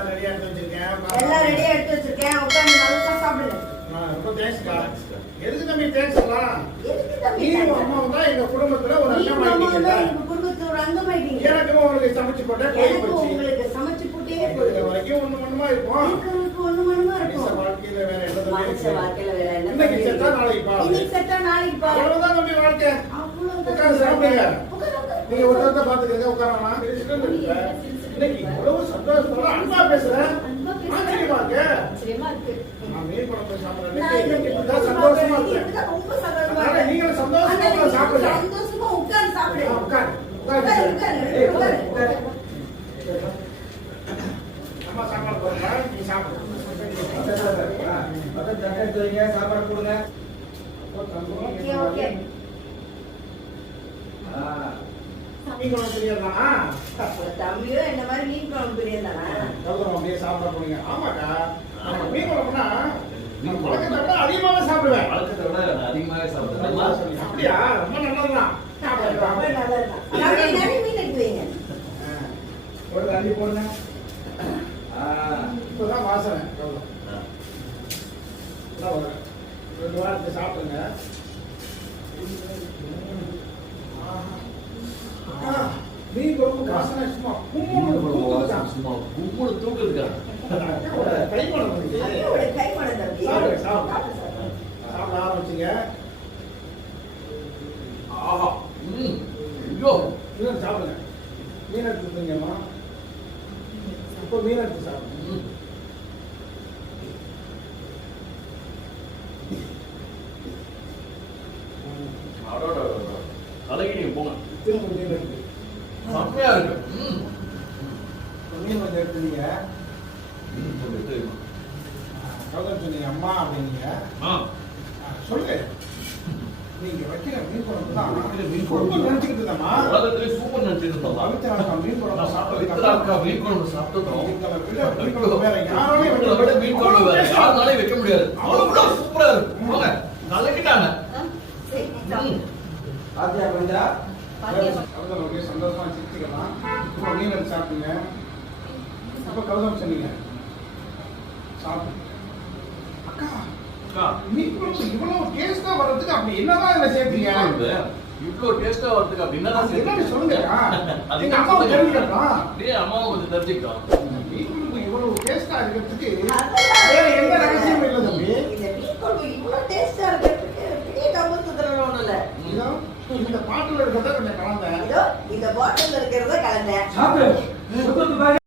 எல்லாம் ரெடியா எடுத்து வச்சிருக்கேன். உட்கார்ந்து நல்லா சாப்பிடுங்க. ரொம்ப தேங்க்ஸ்க்கா. எதுக்கு தம்பி தேங்க்ஸ் எல்லாம்? நீ அம்மாவும் தான் எங்க குடும்பத்துல ஒரு அங்கமாயிட்டீங்க. எங்க குடும்பத்துல ஒரு அங்கமாயிட்டீங்க. எனக்கும் உங்களுக்கு சமைச்சு போட்டே போயிடுச்சு. உங்களுக்கு சமைச்சு போட்டே இது வரைக்கும் ஒண்ணுமா இருப்போம். இருக்கிறதுக்கு ஒண்ணுமா இருக்கும். வாழ்க்கையில வேற என்ன மனுஷ வாழ்க்கையில வேற என்ன? இன்னைக்கு செத்தா நாளைக்கு பாரு. இன்னைக்கு செத்தா நாளைக்கு பாரு. அவ்வளவுதான் தம்பி வாழ்க்கை. உட்கார்ந்து சாப்பிடுங்க. நீங்க ஒருத்தரத்தை பாத்துக்கிறீங்க உட்காரமா. இன்னைக்கு இவ்வளவு சந்தோஷத்தோட அன்பா பேசுறேன். ஆச்சரியமா இருக்கு. நான் மீன் குழம்பு சாப்பிடுறேன். சந்தோஷமா இருக்கு. ரொம்ப சந்தோஷமா நீங்களும் சந்தோஷமா சாப்பிடுங்க. சந்தோஷமா உட்கார்ந்து சாப்பிடுங்க. உட்காரு. அம்மா சாப்பாடு போடுங்க. நீ சாப்பிடு. சாப்பாடு கொடுங்க. ஓகே. மீன் குழம்பு தெரியாதா? தம்பியோ இந்த மாதிரி மீன் குழம்பு தெரியாதானா? அப்படியே சாப்பிட போறீங்க. ஆமாக்கா. மீன் குழம்புனா வழக்கத்தை விட அதிகமாவே சாப்பிடுவேன். வழக்கத்தை விட அதிகமாவே சாப்பிடுவேன். அப்படியா? ரொம்ப நல்லதுதான். ஒரு தண்ணி போடுங்க. இப்பதான் வாசனை. ரெண்டு வாரத்தை சாப்பிடுங்க. மீன் குழம்பு வாசனை சும்மா சும்மா கும்புடு தூக்குறதுக்கான சாப்பிட ஆரம்பிச்சுங்க. ஆஹா ஐயோ மீன் சாப்பிடுங்க. மீன் எடுத்துங்கம்மா. இப்போ மீன் எடுத்து சாப்பிடுங்க. கலகி நீங்க போங்க. திரும்ப மீன் எடுத்து செம்மையா இருக்கு. மீன் கொஞ்சம் எடுத்துனீங்க. சொன்னீங்க அம்மா அப்படின்னீங்க. சொல்லுங்க. நீங்க வைக்கிற மீன் குழம்பு தான் மீன் குழம்பு நினைச்சுக்கிட்டு இருந்தமா. உலகத்திலே சூப்பர் நினைச்சிட்டு இருந்தோம். பவித்ரா மீன் குழம்பு சாப்பிட்டு மீன் குழம்பு சாப்பிட்டோம். வேற யாராலே மீன் குழம்பு வேற யாருனாலே வைக்க முடியாது. அவ்வளவு சூப்பரா இருக்கு. போங்க கலக்கிட்டாங்க. ஆத்தியா பஞ்சா கௌதம் சந்தோஷமா சிரிச்சுக்கலாம். இப்போ மீன் எடுத்து சாப்பிடுங்க. அப்போ கௌதம் சொன்னீங்க சாப்பிடு. அக்கா மீன் குழம்பு இவ்வளவு டேஸ்டா வர்றதுக்கு அப்படி என்னதான் இதுல சேர்த்தீங்க? இவ்வளவு டேஸ்டா வரதுக்கு அப்படின்னா சொல்லுங்க. எங்க அம்மாவை தெரிஞ்சுக்கலாம். அம்மாவை கொஞ்சம் தெரிஞ்சுக்கிட்டோம். மீன் குழம்பு இவ்வளவு டேஸ்டா இருக்கிறதுக்கு வேற எந்த ரகசியமும் இல்லை தம்பி. இந்த மீன் குழம்பு இவ்வளவு டேஸ்டா இருக்கிறதுக்கு பெரிய டபுள் சுத்தரணும் ஒண்ணு இல்ல. இந்த பாட்டில் இருக்கிறத கொஞ்சம் கலந்தேன். இந்த பாட்டில் இருக்கிறத கலந்தேன். சாப்பிடு.